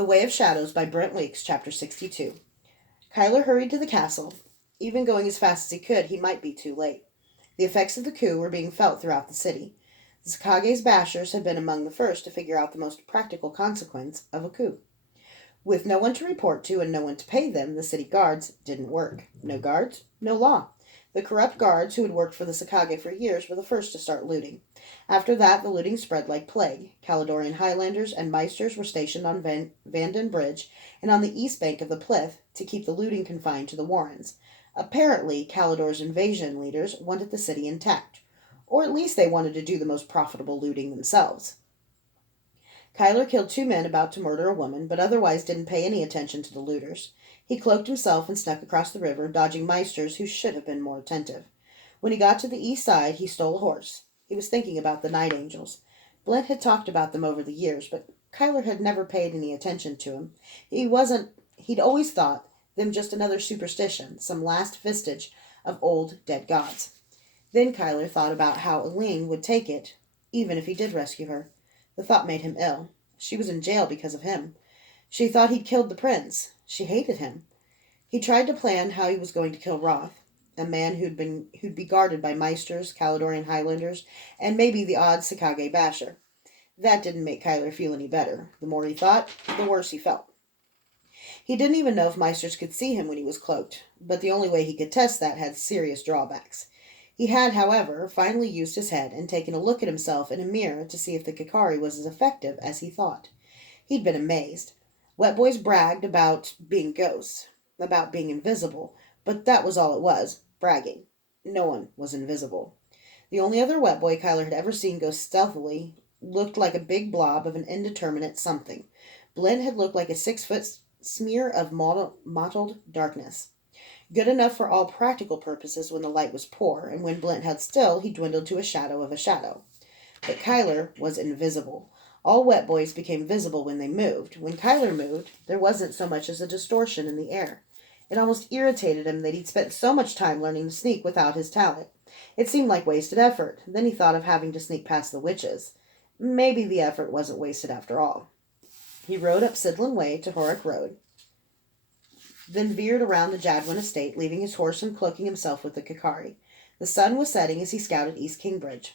The Way of Shadows by Brent Chapter 62. Kyler hurried to the castle. Even going as fast as he could, he might be too late. The effects of the coup were being felt throughout the city. The Sakage's bashers had been among the first to figure out the most practical consequence of a coup. With no one to report to and no one to pay them, the city guards didn't work. No guards, no law. The corrupt guards who had worked for the Sakage for years were the first to start looting. After that, the looting spread like plague. Caledonian Highlanders and Meisters were stationed on Vanden Bridge and on the east bank of the Plith to keep the looting confined to the Warrens. Apparently, Caledor's invasion leaders wanted the city intact, or at least they wanted to do the most profitable looting themselves. Kyler killed 2 men about to murder a woman, but otherwise didn't pay any attention to the looters. He cloaked himself and snuck across the river, dodging Meisters who should have been more attentive. When he got to the east side, he stole a horse. He was thinking about the night angels. Brent had talked about them over the years, but Kyler had never paid any attention to him. He'd always thought them just another superstition, some last vestige of old dead gods. Then Kyler thought about how Aline would take it, even if he did rescue her. The thought made him ill. She was in jail because of him. She thought he'd killed the prince. She hated him. He tried to plan how he was going to kill Roth, a man who'd be guarded by Meisters, Caledonian Highlanders, and maybe the odd Sakage basher. That didn't make Kyler feel any better. The more he thought, the worse he felt. He didn't even know if Meisters could see him when he was cloaked, but the only way he could test that had serious drawbacks. He had, however, finally used his head and taken a look at himself in a mirror to see if the Kikari was as effective as he thought. He'd been amazed. Wet boys bragged about being ghosts, about being invisible, but that was all it was, bragging. No one was invisible. The only other wet boy Kyler had ever seen go stealthily looked like a big blob of an indeterminate something. Blinn had looked like a 6-foot smear of mottled darkness. Good enough for all practical purposes when the light was poor, and when Blint held still, he dwindled to a shadow of a shadow. But Kyler was invisible. All wet boys became visible when they moved. When Kyler moved, there wasn't so much as a distortion in the air. It almost irritated him that he'd spent so much time learning to sneak without his talent. It seemed like wasted effort. Then he thought of having to sneak past the witches. Maybe the effort wasn't wasted after all. He rode up Sidlin Way to Horick Road, then veered around the Jadwin estate, leaving his horse and cloaking himself with the Kikari. The sun was setting as he scouted East Kingbridge.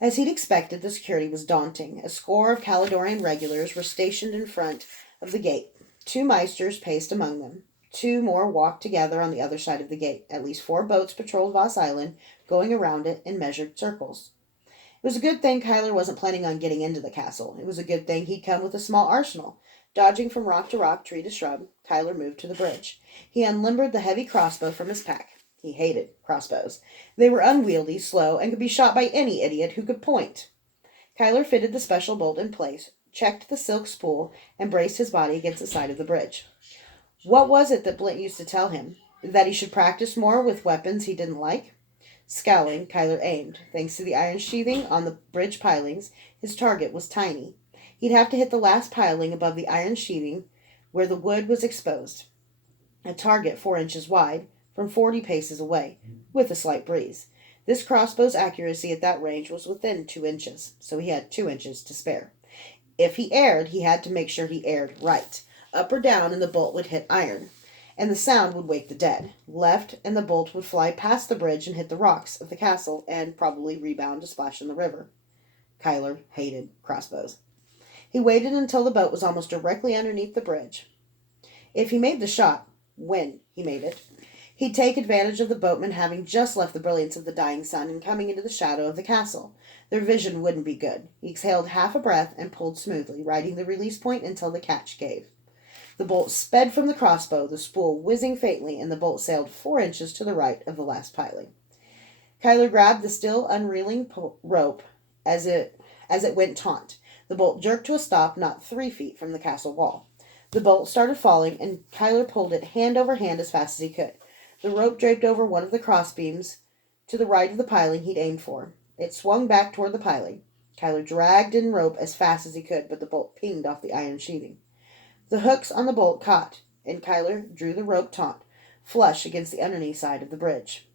As he'd expected, the security was daunting. A score of Caledonian regulars were stationed in front of the gate. 2 Meisters paced among them. 2 more walked together on the other side of the gate. At least 4 boats patrolled Voss Island, going around it in measured circles. It was a good thing Kyler wasn't planning on getting into the castle. It was a good thing he'd come with a small arsenal. Dodging from rock to rock, tree to shrub, Kyler moved to the bridge. He unlimbered the heavy crossbow from his pack. He hated crossbows. They were unwieldy, slow, and could be shot by any idiot who could point. Kyler fitted the special bolt in place, checked the silk spool, and braced his body against the side of the bridge. What was it that Blint used to tell him? That he should practice more with weapons he didn't like? Scowling, Kyler aimed. Thanks to the iron sheathing on the bridge pilings, his target was tiny. He'd have to hit the last piling above the iron sheathing where the wood was exposed. A target 4 inches wide, from 40 paces away, with a slight breeze. This crossbow's accuracy at that range was within 2 inches, so he had 2 inches to spare. If he aired, he had to make sure he aired right. Up or down, and the bolt would hit iron, and the sound would wake the dead. Left, and the bolt would fly past the bridge and hit the rocks of the castle, and probably rebound to splash in the river. Kyler hated crossbows. He waited until the boat was almost directly underneath the bridge. If he made the shot, when he made it, he'd take advantage of the boatmen having just left the brilliance of the dying sun and coming into the shadow of the castle. Their vision wouldn't be good. He exhaled half a breath and pulled smoothly, riding the release point until the catch gave. The bolt sped from the crossbow, the spool whizzing faintly, and the bolt sailed 4 inches to the right of the last piling. Kyler grabbed the still unreeling rope as it went taut. The bolt jerked to a stop not 3 feet from the castle wall. The bolt started falling, and Kyler pulled it hand over hand as fast as he could. The rope draped over one of the crossbeams to the right of the piling he'd aimed for. It swung back toward the piling. Kyler dragged in rope as fast as he could, but the bolt pinged off the iron sheathing. The hooks on the bolt caught, and Kyler drew the rope taut, flush against the underneath side of the bridge.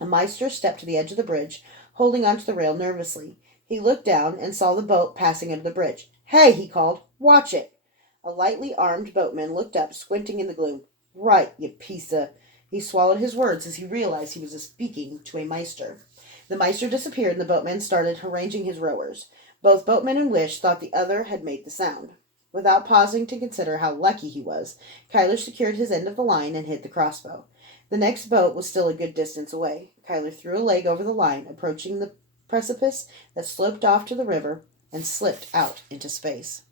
A Meister stepped to the edge of the bridge, holding onto the rail nervously. He looked down and saw the boat passing under the bridge. "Hey!" he called. "Watch it!" A lightly armed boatman looked up, squinting in the gloom. Right, you piece of... He swallowed his words as he realized he was speaking to a Meister. The Meister disappeared, and the boatman started arranging his rowers. Both boatman and Wish thought the other had made the sound. Without pausing to consider how lucky he was, Kyler secured his end of the line and hid the crossbow. The next boat was still a good distance away. Kyler threw a leg over the line, approaching the precipice that sloped off to the river, and slipped out into space.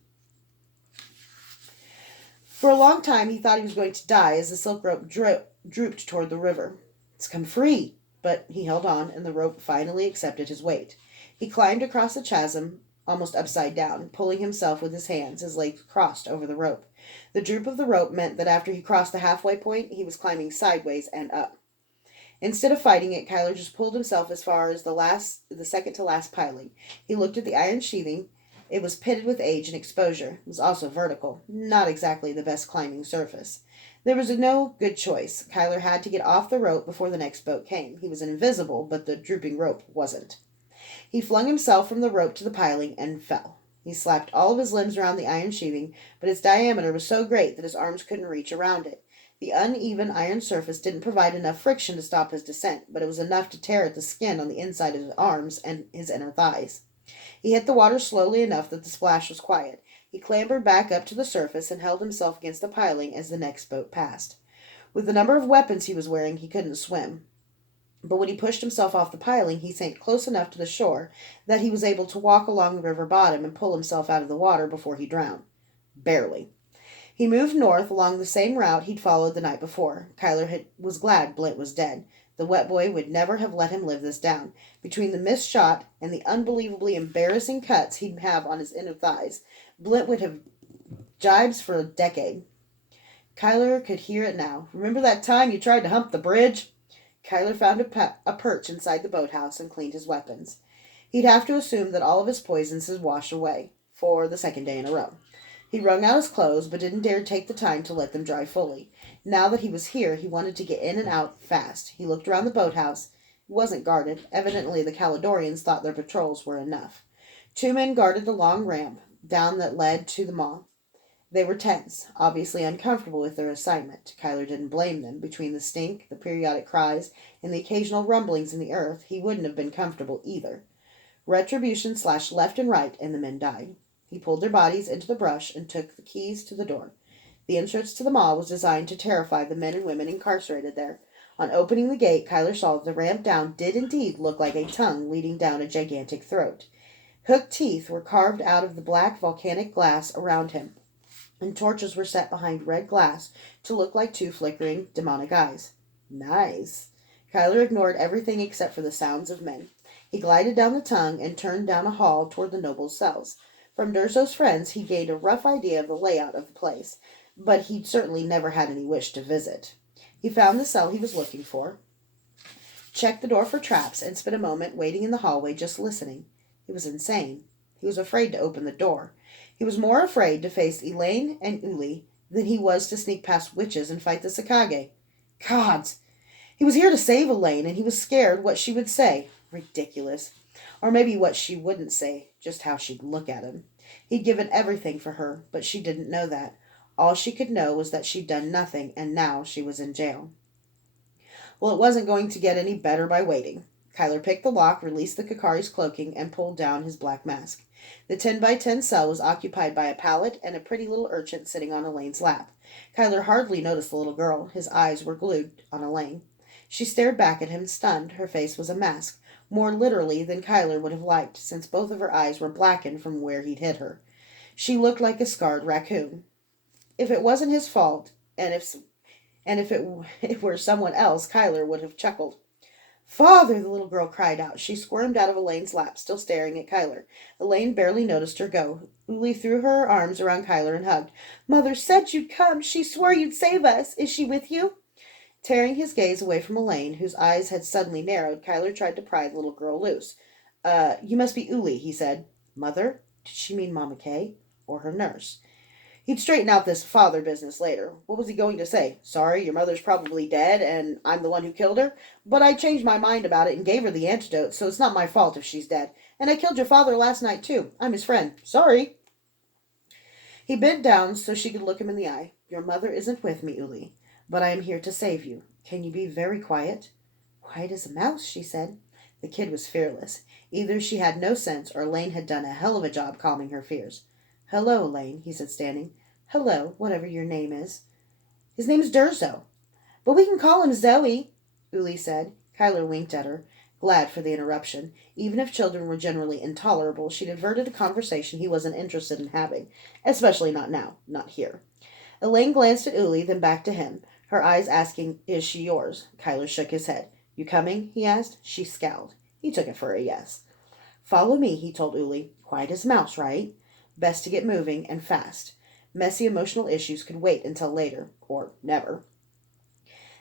For a long time he thought he was going to die as the silk rope drooped toward the river. It's come free! But he held on, and the rope finally accepted his weight. He climbed across the chasm, almost upside down, pulling himself with his hands, his legs crossed over the rope. The droop of the rope meant that after he crossed the halfway point, he was climbing sideways and up. Instead of fighting it, Kyler just pulled himself as far as the second to last piling. He looked at the iron sheathing. It was pitted with age and exposure. It was also vertical. Not exactly the best climbing surface. There was no good choice. Kyler had to get off the rope before the next boat came. He was invisible, but the drooping rope wasn't. He flung himself from the rope to the piling and fell. He slapped all of his limbs around the iron sheathing, but its diameter was so great that his arms couldn't reach around it. The uneven iron surface didn't provide enough friction to stop his descent, but it was enough to tear at the skin on the inside of his arms and his inner thighs. He hit the water slowly enough that the splash was quiet. He clambered back up to the surface and held himself against the piling as the next boat passed. With the number of weapons he was wearing, he couldn't swim. But when he pushed himself off the piling, he sank close enough to the shore that he was able to walk along the river bottom and pull himself out of the water before he drowned. Barely. He moved north along the same route he'd followed the night before. Kyler was glad Brent was dead. The wet boy would never have let him live this down. Between the missed shot and the unbelievably embarrassing cuts he'd have on his inner thighs, Brent would have jibes for a decade. Kyler could hear it now. Remember that time you tried to hump the bridge? Kyler found a perch inside the boathouse and cleaned his weapons. He'd have to assume that all of his poisons had washed away, for the second day in a row. He wrung out his clothes, but didn't dare take the time to let them dry fully. Now that he was here, he wanted to get in and out fast. He looked around the boathouse. It wasn't guarded. Evidently, the Caledonians thought their patrols were enough. 2 men guarded the long ramp down that led to the mall. They were tense, obviously uncomfortable with their assignment. Kyler didn't blame them. Between the stink, the periodic cries, and the occasional rumblings in the earth, he wouldn't have been comfortable either. Retribution slashed left and right, and the men died. He pulled their bodies into the brush and took the keys to the door. The entrance to the mall was designed to terrify the men and women incarcerated there. On opening the gate, Kyler saw that the ramp down did indeed look like a tongue leading down a gigantic throat. Hooked teeth were carved out of the black volcanic glass around him, and torches were set behind red glass to look like 2 flickering demonic eyes. Nice. Kyler ignored everything except for the sounds of men. He glided down the tongue and turned down a hall toward the nobles' cells. From Durso's friends, he gained a rough idea of the layout of the place, but he'd certainly never had any wish to visit. He found the cell he was looking for, checked the door for traps, and spent a moment waiting in the hallway just listening. He was insane. He was afraid to open the door. He was more afraid to face Elaine and Uli than he was to sneak past witches and fight the Sakage. Gods! He was here to save Elaine, and he was scared what she would say. Ridiculous. Or maybe what she wouldn't say, just how she'd look at him. He'd given everything for her, but she didn't know that. All she could know was that she'd done nothing, and now she was in jail. Well, it wasn't going to get any better by waiting. Kyler picked the lock, released the Kakari's cloaking, and pulled down his black mask. The 10-by-10 cell was occupied by a pallet and a pretty little urchin sitting on Elaine's lap. Kyler hardly noticed the little girl. His eyes were glued on Elaine. She stared back at him, stunned. Her face was a mask, more literally than Kyler would have liked, since both of her eyes were blackened from where he'd hit her. She looked like a scarred raccoon. If it wasn't his fault, and if it were someone else, Kyler would have chuckled. Father, the little girl cried out. She squirmed out of Elaine's lap, still staring at Kyler. Elaine barely noticed her go. Uli threw her arms around Kyler and hugged. Mother said you'd come. She swore you'd save us. Is she with you? Tearing his gaze away from Elaine, whose eyes had suddenly narrowed, Kyler tried to pry the little girl loose. You must be Uli, he said. Mother? Did she mean Mama Kay? Or her nurse? He'd straighten out this father business later. What was he going to say? Sorry, your mother's probably dead, and I'm the one who killed her? But I changed my mind about it and gave her the antidote, so it's not my fault if she's dead. And I killed your father last night, too. I'm his friend. Sorry. He bent down so she could look him in the eye. Your mother isn't with me, Uli, but I am here to save you. Can you be very quiet? Quiet as a mouse, she said. The kid was fearless. Either she had no sense or Elaine had done a hell of a job calming her fears. Hello, Elaine, he said, standing. Hello, whatever your name is. His name's Durzo. But we can call him Zoe, Uli said. Kyler winked at her, glad for the interruption. Even if children were generally intolerable, she'd averted a conversation he wasn't interested in having, especially not now, not here. Elaine glanced at Uli, then back to him, her eyes asking, Is she yours? Kyler shook his head. You coming? He asked. She scowled. He took it for a yes. Follow me, he told Uli. Quiet as a mouse, right? Best to get moving, and fast. Messy emotional issues could wait until later, or never.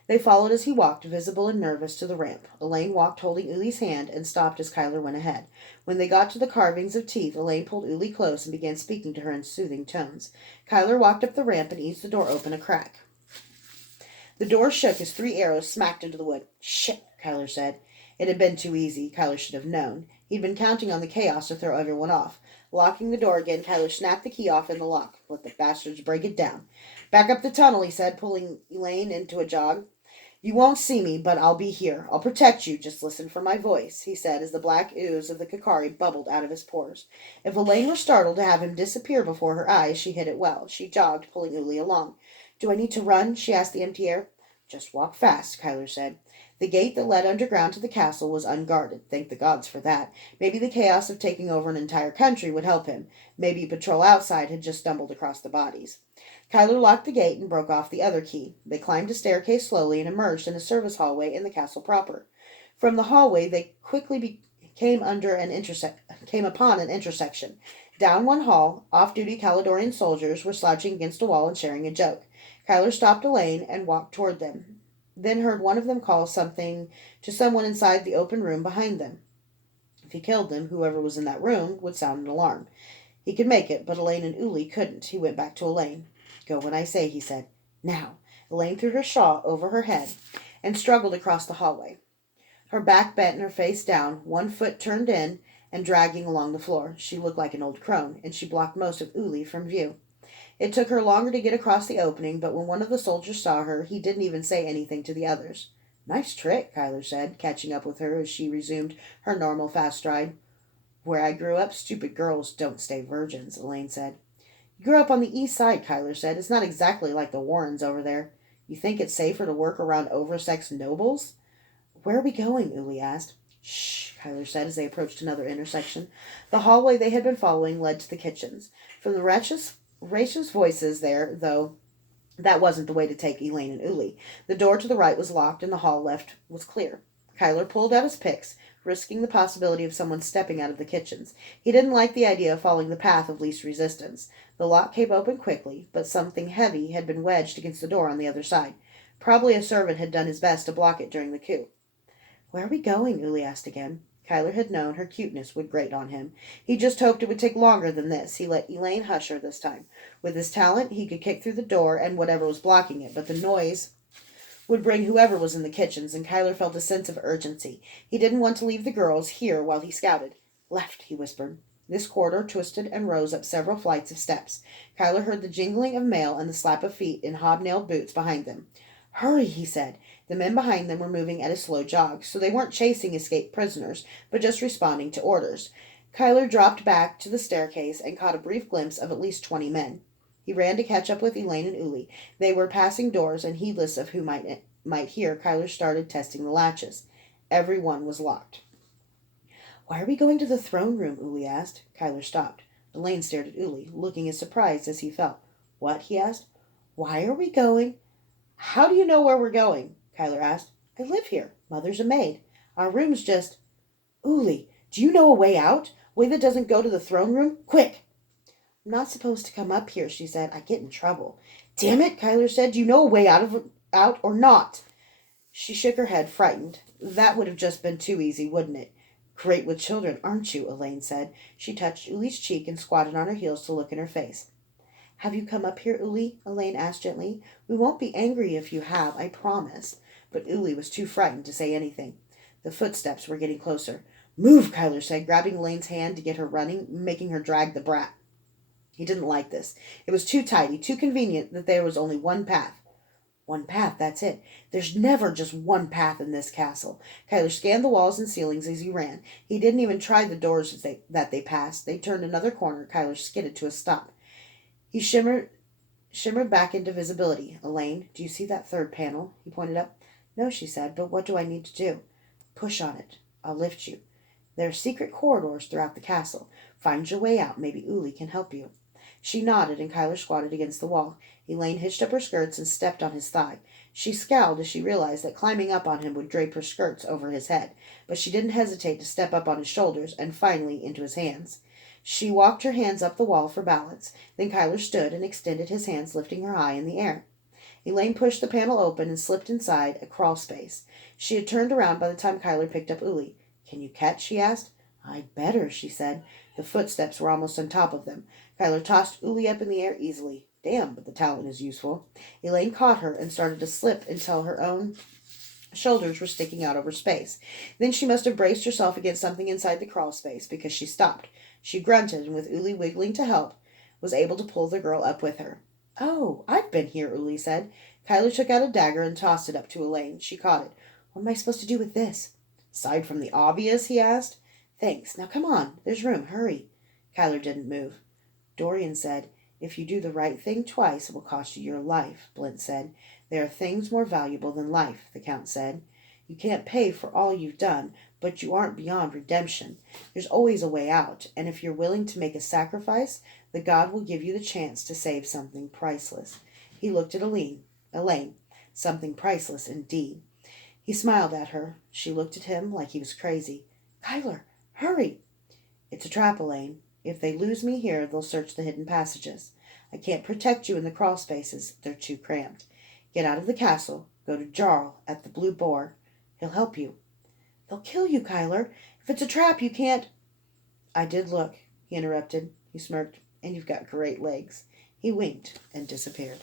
They followed as he walked, visible and nervous, to the ramp. Elaine walked holding Uli's hand and stopped as Kyler went ahead. When they got to the carvings of teeth, Elaine pulled Uli close and began speaking to her in soothing tones. Kyler walked up the ramp and eased the door open a crack. The door shook as 3 arrows smacked into the wood. Shit, Kyler said. It had been too easy. Kyler should have known. He'd been counting on the chaos to throw everyone off. Locking the door again, Kyler snapped the key off in the lock. Let the bastards break it down. Back up the tunnel, he said, pulling Elaine into a jog. You won't see me, but I'll be here. I'll protect you. Just listen for my voice, he said as the black ooze of the Kakari bubbled out of his pores. If Elaine were startled to have him disappear before her eyes, she hid it well. She jogged, pulling Uli along. Do I need to run? She asked the empty air. Just walk fast, Kyler said. The gate that led underground to the castle was unguarded. Thank the gods for that. Maybe the chaos of taking over an entire country would help him. Maybe a patrol outside had just stumbled across the bodies. Kyler locked the gate and broke off the other key. They climbed a staircase slowly and emerged in a service hallway in the castle proper. From the hallway, they quickly came upon an intersection. Down one hall, off-duty Caledonian soldiers were slouching against a wall and sharing a joke. Kyler stopped Elaine and walked toward them, then heard one of them call something to someone inside the open room behind them. If he killed them, whoever was in that room would sound an alarm. He could make it, but Elaine and Uli couldn't. He went back to Elaine. Go when I say, he said. Now. Elaine threw her shawl over her head and struggled across the hallway. Her back bent and her face down, one foot turned in and dragging along the floor. She looked like an old crone, and she blocked most of Uli from view. It took her longer to get across the opening, but when one of the soldiers saw her, he didn't even say anything to the others. Nice trick, Kyler said, catching up with her as she resumed her normal fast stride. Where I grew up, stupid girls don't stay virgins, Elaine said. You grew up on the east side, Kyler said. It's not exactly like the Warrens over there. You think it's safer to work around oversexed nobles? Where are we going? Uli asked. Shh, Kyler said as they approached another intersection. The hallway they had been following led to the kitchens. From the racist voices there, though, that wasn't the way to take Elaine and Uli. The door to the right was locked and the hall left was clear. Kyler pulled out his picks, risking the possibility of someone stepping out of the kitchens. He didn't like the idea of following the path of least resistance. The lock came open quickly, but something heavy had been wedged against the door on the other side. Probably a servant had done his best to block it during the coup. Where are we going? Uli asked again. Kyler had known her cuteness would grate on him. He just hoped it would take longer than this. He let Elaine hush her this time. With his talent, he could kick through the door and whatever was blocking it, but the noise would bring whoever was in the kitchens, and Kyler felt a sense of urgency. He didn't want to leave the girls here while he scouted. Left, he whispered. This corridor twisted and rose up several flights of steps. Kyler heard the jingling of mail and the slap of feet in hobnailed boots behind them. Hurry, he said. The men behind them were moving at a slow jog, so they weren't chasing escaped prisoners, but just responding to orders. Kyler dropped back to the staircase and caught a brief glimpse of at least 20 men. He ran to catch up with Elaine and Uli. They were passing doors, and heedless of who might hear, Kyler started testing the latches. Every one was locked. Why are we going to the throne room? Uli asked. Kyler stopped. Elaine stared at Uli, looking as surprised as he felt. What? He asked. Why are we going? How do you know where we're going? Kyler asked. I live here. Mother's a maid. Our room's just... Uli, do you know a way out? A way that doesn't go to the throne room? Quick! I'm not supposed to come up here, she said. I get in trouble. Damn it, Kyler said. Do you know a way out or not? She shook her head, frightened. That would have just been too easy, wouldn't it? Great with children, aren't you? Elaine said. She touched Uli's cheek and squatted on her heels to look in her face. Have you come up here, Uli? Elaine asked gently. We won't be angry if you have, I promise. But Uli was too frightened to say anything. The footsteps were getting closer. Move, Kyler said, grabbing Elaine's hand to get her running, making her drag the brat. He didn't like this. It was too tidy, too convenient that there was only one path. One path, that's it. There's never just one path in this castle. Kyler scanned the walls and ceilings as he ran. He didn't even try the doors that they passed. They turned another corner. Kyler skidded to a stop. He shimmered back into visibility. Elaine, do you see that third panel? He pointed up. No, she said, but what do I need to do? Push on it. I'll lift you. There are secret corridors throughout the castle. Find your way out. Maybe Uli can help you. She nodded, and Kyler squatted against the wall. Elaine hitched up her skirts and stepped on his thigh. She scowled as she realized that climbing up on him would drape her skirts over his head, but she didn't hesitate to step up on his shoulders and finally into his hands. She walked her hands up the wall for balance. Then Kyler stood and extended his hands, lifting her high in the air. Elaine pushed the panel open and slipped inside a crawl space. She had turned around by the time Kyler picked up Uli. Can you catch? He asked. I'd better, she said. The footsteps were almost on top of them. Kyler tossed Uli up in the air easily. Damn, but the talent is useful. Elaine caught her and started to slip until her own shoulders were sticking out over space. Then she must have braced herself against something inside the crawl space because she stopped. She grunted and, with Uli wiggling to help, was able to pull the girl up with her. Oh, I've been here, Uli said. Kyler took out a dagger and tossed it up to Elaine. She caught it. What am I supposed to do with this? Aside from the obvious, he asked. Thanks. Now come on. There's room. Hurry. Kyler didn't move. Dorian said, If you do the right thing twice, it will cost you your life, Brent said. There are things more valuable than life, the Count said. You can't pay for all you've done, but you aren't beyond redemption. There's always a way out, and if you're willing to make a sacrifice, the God will give you the chance to save something priceless. He looked at Elaine. Something priceless indeed. He smiled at her. She looked at him like he was crazy. Kyler, hurry! It's a trap, Elaine. If they lose me here, they'll search the hidden passages. I can't protect you in the crawl spaces. They're too cramped. Get out of the castle. Go to Jarl at the Blue Boar. He'll help you. They'll kill you, Kyler. If it's a trap, you can't... I did look, he interrupted. He smirked. And you've got great legs. He winked and disappeared.